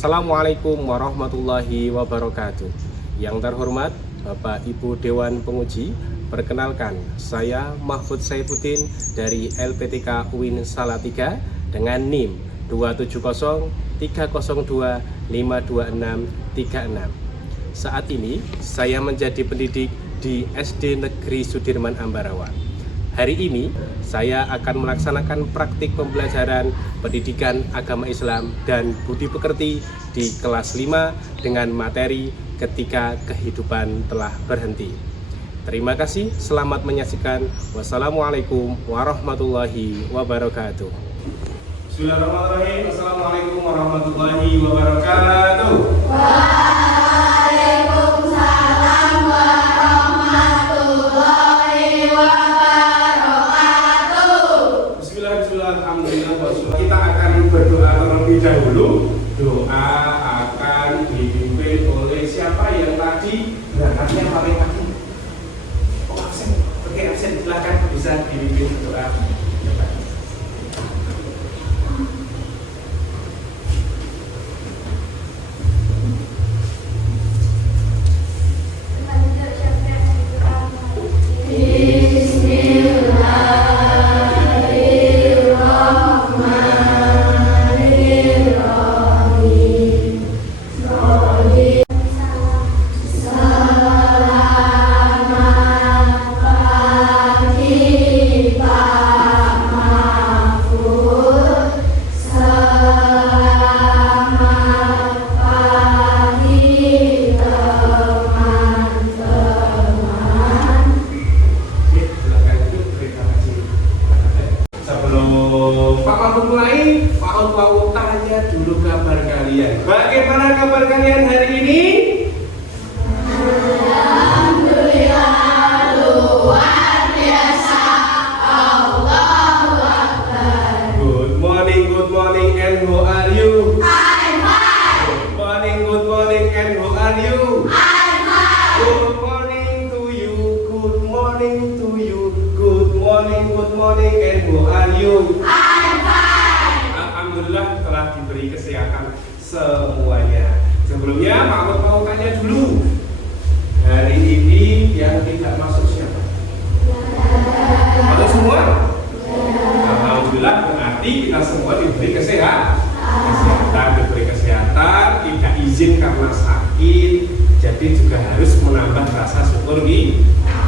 Assalamualaikum warahmatullahi wabarakatuh. Yang terhormat Bapak Ibu Dewan Penguji, perkenalkan saya Mahfud Saifuddin dari LPTK UIN Salatiga dengan NIM 27030252636. Saat ini saya menjadi pendidik di SD Negeri Sudirman Ambarawa. Hari ini saya akan melaksanakan praktik pembelajaran pendidikan agama Islam dan budi pekerti di kelas 5 dengan materi ketika kehidupan telah berhenti. Terima kasih, selamat menyaksikan. Wassalamualaikum warahmatullahi wabarakatuh. Bismillahirrahmanirrahim. Assalamualaikum warahmatullahi wabarakatuh. Waalaikumsalam warahmatullahi wabarakatuh. Alhamdulillah, kita akan berdoa terlebih dahulu. Doa akan dipimpin oleh siapa yang tadi berangkatnya paling pagi? Oh, absen. Oke, absen. Silakan bisa dipimpin doa. Bagaimana kabar kalian hari ini? Alhamdulillah, luar biasa. Allahu Akbar. Good morning, and how are you? I'm fine. Good morning, and how are you? I'm fine. Good morning to you, good morning to you, good morning, and how are you? I'm fine. Alhamdulillah telah diberi kesehatan semuanya. Sebelumnya Pak mau tanya dulu, hari ini yang tidak masuk siapa? Masuk semua? Alhamdulillah, berarti kita semua diberi kesehatan, tidak izin karena sakit, jadi juga harus menambah rasa syukur kita.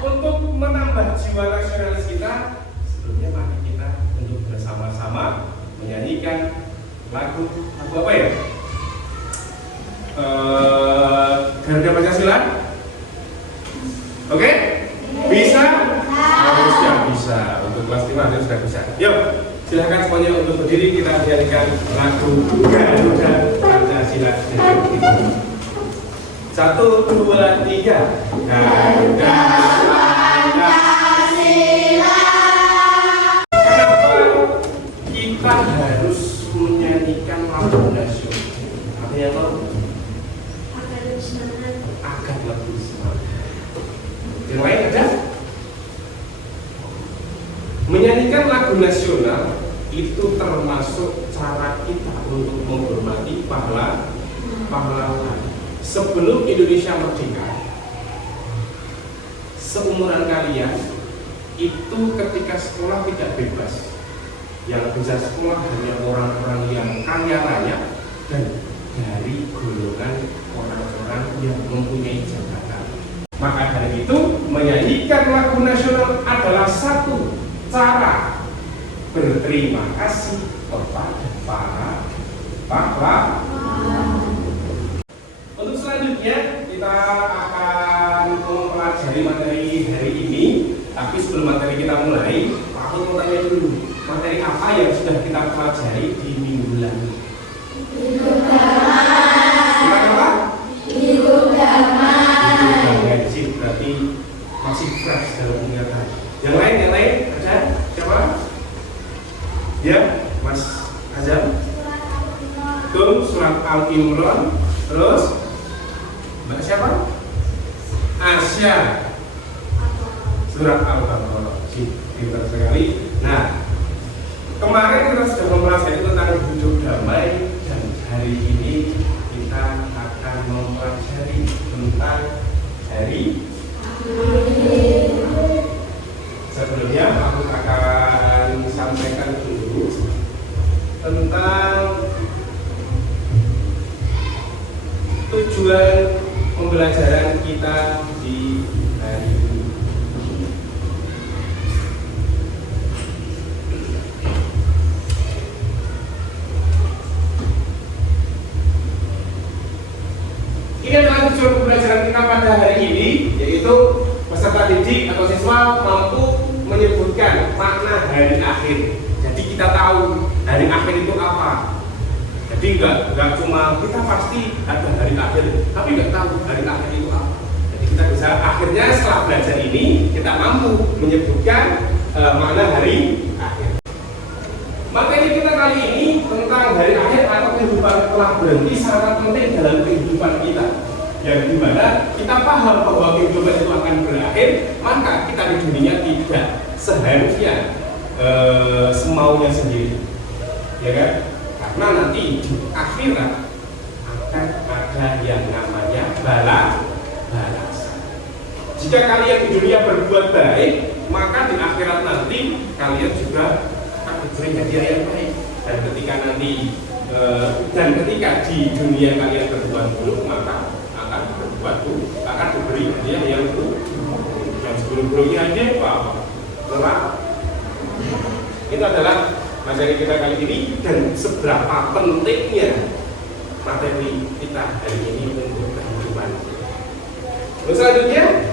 Untuk menambah jiwa nasionalis kita, sebelumnya mari kita untuk bersama-sama menyanyikan lagu apa ya? Garuda Pancasila. Oke? Bisa? Harusnya bisa. Untuk kelas 5 harusnya sudah bisa. Yuk, silahkan semuanya untuk berdiri, kita menyanyikan lagu Garuda Pancasila. 1, 2, 3. Garuda Pancasila. Kenapa kita harus menyanyikan lagu nasional? Apa yang tahu? Agar lebih semangat. Yang lain ada? Menyanyikan lagu nasional itu termasuk cara kita untuk menghormati pahlawan. Sebelum Indonesia merdeka, seumuran kalian itu ketika sekolah tidak bebas. Yang bisa sekolah hanya orang-orang yang kaya raya dan dari golongan orang-orang yang mempunyai jabatan. Maka dari itu, menyanyikan lagu nasional adalah satu cara berterima kasih kepada para pahlawan. Untuk selanjutnya, kita akan mempelajari materi hari ini. Tapi sebelum materi kita mulai, aku mau tanya dulu, materi apa yang sudah kita pelajari di minggu lalu? Hidup damai. Apa? Hidup damai. Wajib, berarti masih fresh dalam ingatan. Yang lain ada siapa? Ya, Mas Azam. Betul, surat Al-Imran. Terus Mbak siapa? Asya. Surat Al-Baqarah. Pintar sekali. Nah, kemarin kita sudah mempelajari tentang hidup damai Jadi nggak cuma kita pasti ada hari akhir, tapi nggak tahu hari akhir itu apa. Jadi kita bisa akhirnya setelah belajar ini kita mampu menyebutkan makna hari akhir. Materi kita kali ini tentang hari akhir atau kehidupan telah berhenti sangat penting dalam kehidupan kita. Yang dimana kita paham bahwa kehidupan itu akan berakhir, maka kita di dunia tidak seharusnya semaunya sendiri, ya kan? Karena nanti di akhirat akan ada yang namanya balasan. Jika kalian di dunia berbuat baik, maka di akhirat nanti kalian juga akan diberi hadiah yang baik. Dan ketika di dunia kalian berbuat buruk, maka akan diberi hadiah yang buruk. Yang sebelum-sebelumnya hadiah apa? Neraka. Itu adalah materi kita kali ini dan seberapa pentingnya materi kita hari ini untuk kehidupan. Terus selanjutnya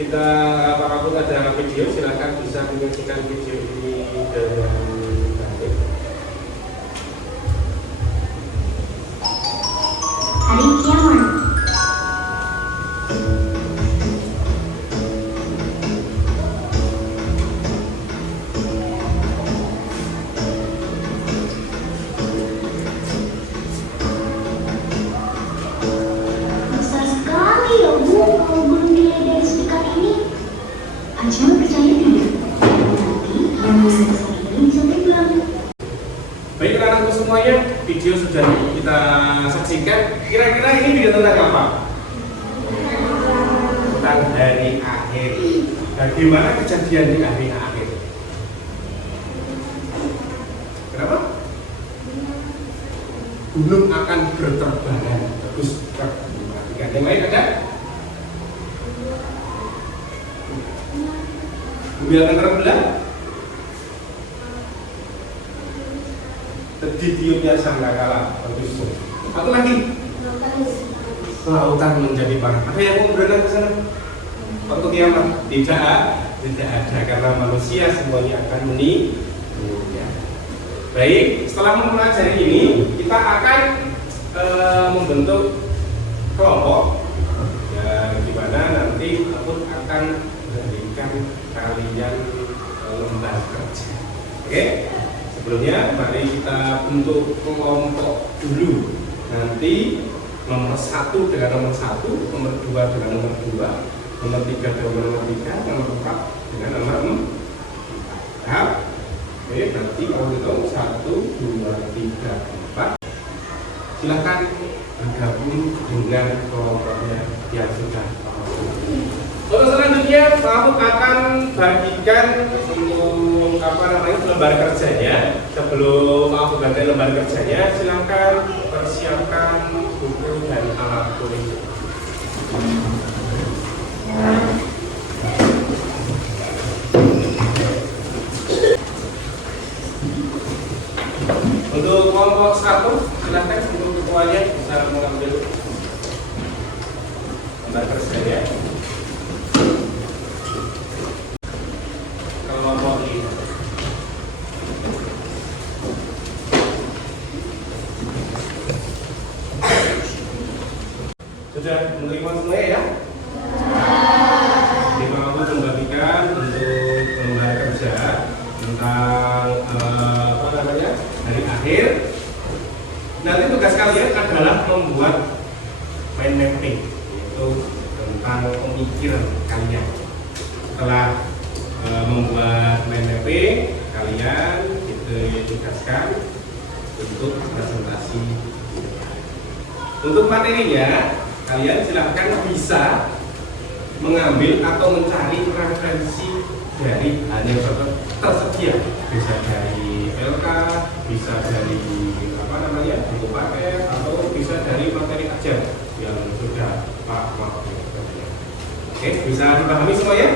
kita apapun ada video, silakan bisa menyaksikan video ini dengan baik. Hari kiamat. Besar sekali ya Bu, kalau belum dilihat dari speaker ini. Acil percaya tidak? Nanti yang besar ini bisa terbang. Baik anak-anakku semuanya, video sudah kita saksikan. Kira-kira ini video tentang apa? Tentang hari akhir. Bagaimana kejadian di hari akhir? Kenapa? Gunung akan berterbangan. Bagus. Perhatikan. Yang lain ada? Bumi akan terbelah. Tiupnya sangkakala. Bagus. Apa lagi? Lautan menjadi parah. Ada yang mau berenang ke sana? Waktu kiamat tidak ada karena manusia semuanya akan meninggal. Baik, setelah mempelajari ini kita akan membentuk kelompok yang dimana nanti aku akan memberikan kalian lembar kerja. Oke? Sebelumnya mari kita bentuk kelompok dulu. Nanti nomor 1 dengan nomor 1, nomor 2 dengan nomor 2, nomor 3 dengan nomor 3, nomor 4 dengan nomor 4. Oke, nanti kalau hitung 1, 2, 3, 4. Silakan bergabung dengan kelompoknya yang sudah. Untuk selanjutnya, aku akan bagikan untuk lembar kerjanya. Sebelum aku ganti lembar kerjanya, silakan persiapkan buku dan alat tulis. Untuk kelompok 1, silakan untuk ketuanya bisa mengambil lembar kerjanya. Kelompok ini sudah menerima semua ya? Jadi aku membagikan untuk lembar kerja tentang hari akhir. Nanti tugas kalian adalah membuat mind mapping, yaitu tentang pemikiran kalian. Setelah membuat mind mapping, kalian ditugaskan untuk presentasi. Untuk materinya, kalian silahkan bisa mengambil atau mencari referensi dari yang tersedia, bisa dari LK, bisa dari buku paket, atau bisa dari materi ajar yang sudah Pak Mahfud. Oke, bisa dipahami semua ya?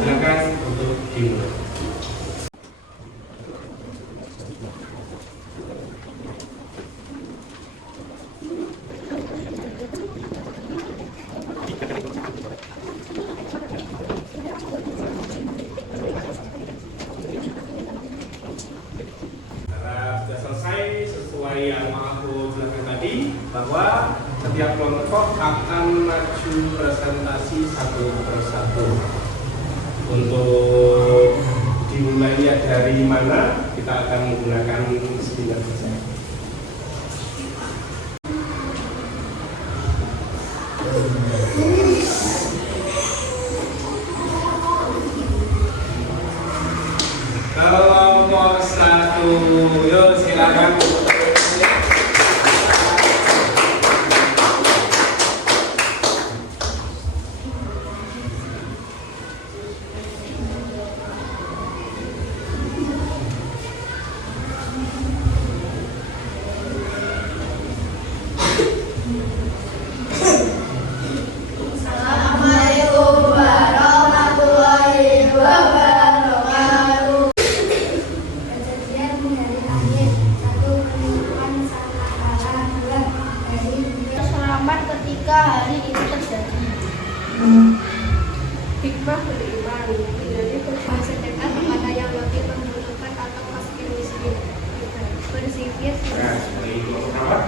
Silakan untuk dimulai. Untuk dimulainya dari mana, kita akan menggunakan spinner saja. Kelompok 1, yuk silakan. Assalamualaikum warahmatullahi wabarakatuh. Kejadian dari langit, satu penipuan sangkakala, dua dari selamat ketika hari itu terjadi. Hikmah beriman, menjadi berbuat sedekah kepada yang lebih membutuhkan atau fakir miskin. Berzikir. Nah, seperti itu nomor berapa?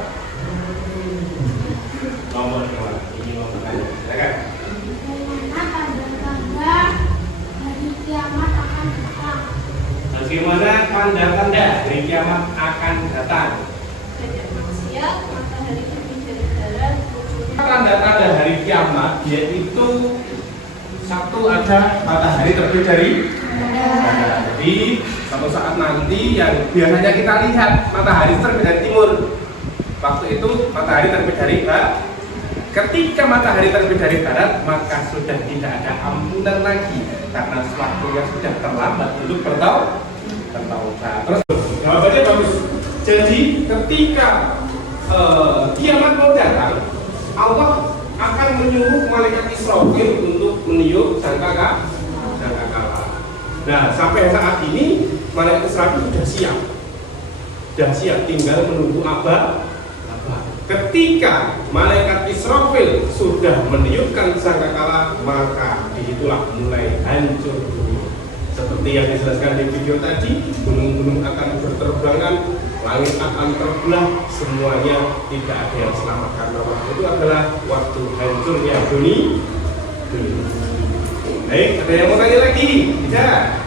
Nomor 2. Ini nomor kali. Silakan. Bagaimana tanda-tanda hari kiamat akan datang? Bagaimana tanda-tanda hari kiamat akan datang? Banyak maksiat, matahari terbit dari barat, Tanda-tanda hari kiamat yaitu satu ada matahari terbit dari barat. Jadi suatu saat nanti yang biasanya kita lihat matahari terbit dari timur. Waktu itu matahari terbit dari barat. Ketika matahari terbit dari barat, maka sudah tidak ada ampunan lagi karena waktunya sudah terlambat untuk bertaubat. Terus jawabannya bagus. Jadi ketika kiamat mau datang, Allah akan menyuruh malaikat Israfil untuk meniup sangkakala. Nah, sampai saat ini malaikat Israfil sudah siap, tinggal menunggu abah. Ketika malaikat Israfil sudah meniupkan sangkakala, maka disitulah mulai hancur dunia. Seperti yang dijelaskan di video tadi, gunung-gunung akan berterbangan, langit akan terbelah, semuanya tidak ada yang selamat karena waktu itu adalah waktu hancurnya dunia. Baik, ada yang mau tanya lagi? Tidak?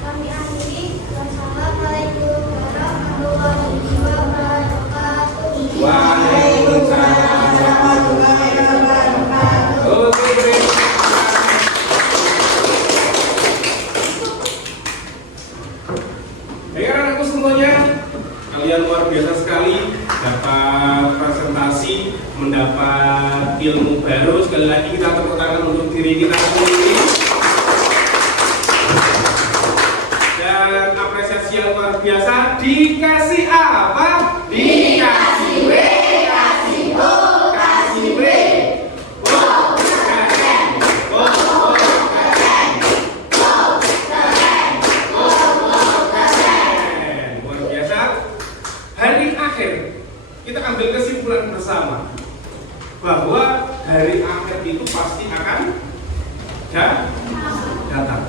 Kami akhiri. Wassalamualaikum warahmatullahi wabarakatuh. Waalaikumsalam warahmatullahi wabarakatuh. Oke, baik. Baik, anak-anakku semuanya, kalian luar biasa sekali dapat presentasi, mendapat ilmu baru. Sekali lagi kita tepuk tangan untuk diri kita sendiri. Dan apresiasi yang luar biasa, dikasih apa? Dikasih W, kasih O, kasih W. Wow, keren. Wow, keren. Wow, keren. Wow, keren. Luar biasa. Hari akhir, kita ambil kesimpulan bersama bahwa hari akhir itu pasti akan datang.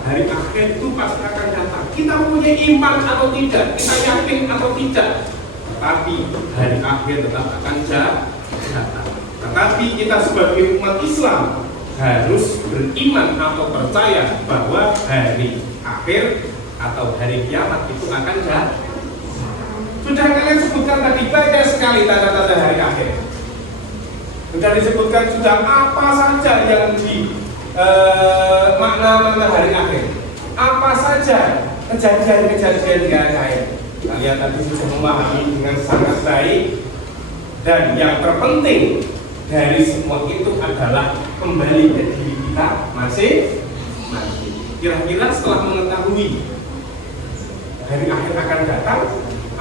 Hari akhir itu pasti akan datang. Kita punya iman atau tidak, kita yakin atau tidak, tetapi hari akhir tetap akan datang. Tetapi kita sebagai umat Islam harus beriman atau percaya bahwa hari akhir atau hari kiamat itu akan datang. Sudah kalian sebutkan tadi banyak sekali tanda-tanda hari akhir. Sudah disebutkan sudah apa saja yang di makna-makna hari akhir. Apa saja kejadian-kejadian di hari akhir. Kalian tadi sudah memahami dengan sangat baik. Dan yang terpenting dari semua itu adalah kembali ke diri kita masing-masing. Kira-kira setelah mengetahui hari akhir akan datang,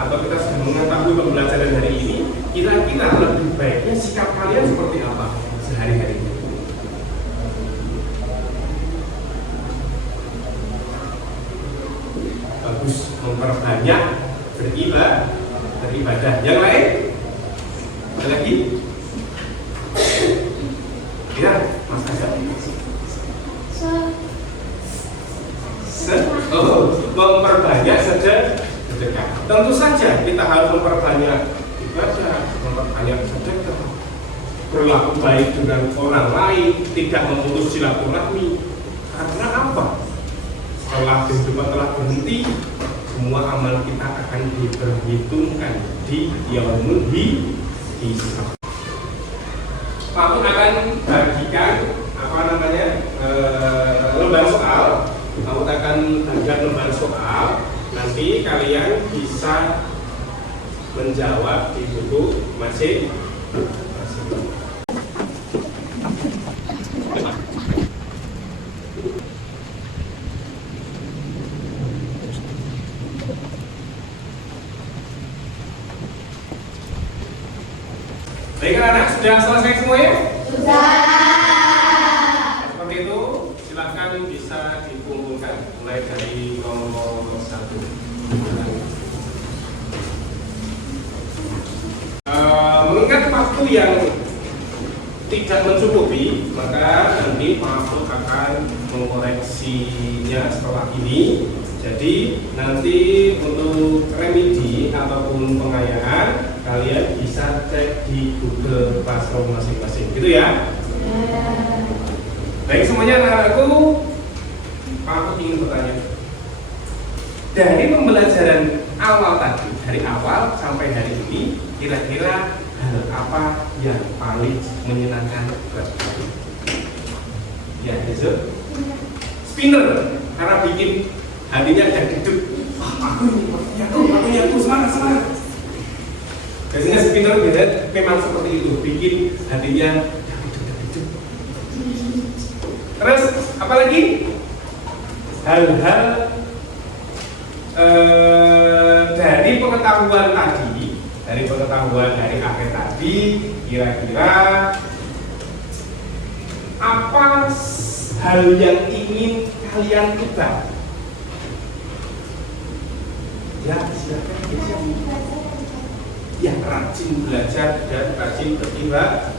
atau kita sudah mengetahui pembelajaran hari ini, kira-kira lebih baiknya sikap kalian seperti apa sehari-hari? Bagus, memperbanyak beribadah. Yang lain? Ada lagi? Ya, Mas Azhar. Memperbanyak sedekah. Tentu saja kita harus memperbanyak ibadah, memperbanyak sedekah, berlaku baik dengan orang lain, tidak memutus silaturahmi. Karena apa? Setelah kehidupan telah berhenti, semua amal kita akan diperhitungkan di yaumul hisab. Aku akan bagikan lembar soal. Aku akan bagikan lembar soal. Nanti kalian bisa menjawab di buku masing-masing. Baik anak-anak, sudah selesai semuanya? Sudah. Seperti itu, silakan bisa dikumpulkan mulai dari nomor 1. Mengingat waktu yang tidak mencukupi, maka nanti Pak Mahfud akan mengoreksinya setelah ini. Jadi nanti untuk remedi ataupun pengayaan kalian bisa cek di Google Classroom masing-masing, gitu ya. Baik semuanya anak-anakku, Pak Mahfud ingin bertanya. Dari pembelajaran awal tadi, dari awal sampai hari ini, kira-kira hal apa yang paling menyenangkan buat kalian? Ya, Yusuf? Spinner, karena bikin hatinya jadi hidup. Aku semangat. Biasanya spinner memang seperti itu, bikin hatinya hidup. Terus, apa lagi? Hal-hal dari pengetahuan tadi, dari akhir tadi, kira-kira apa hal yang ingin kalian ubah? Ya, silakan. Ya, rajin belajar dan rajin beribadah.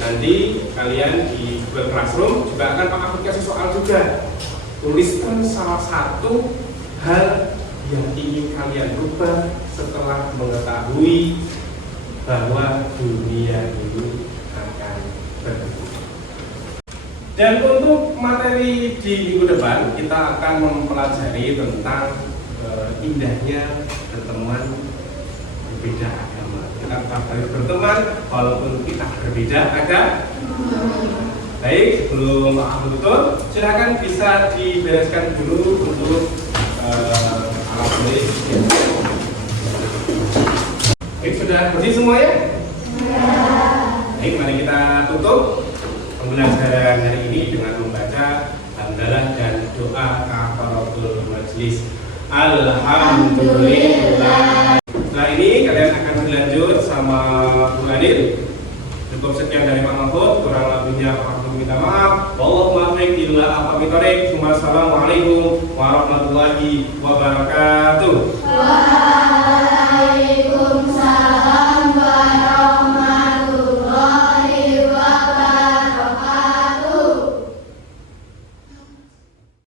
Nanti kalian di Google Classroom juga akan Pak Mahfud kasih soal juga. Tuliskan salah satu hal yang ingin kalian rubah setelah mengetahui bahwa dunia ini akan berhenti. Dan untuk materi di minggu depan kita akan mempelajari tentang indahnya berteman berbeda agama. Kita harus berteman walaupun kita berbeda agama. Baik, sebelum tutup, silakan bisa dibereskan dulu untuk alat tulis. Baik, sudah bersih semuanya? Baik, mari kita tutup pembelajaran hari ini dengan membaca hamdalah dan doa kafaratul majlis. Alhamdulillah. Setelah ini kalian akan berlanjut sama Bu Anil. Cukup sekian dari Pak Mahfud, kurang lebihnya Pak Mahfud minta maaf. Wallahumma Assalamualaikum warahmatullahi wabarakatuh.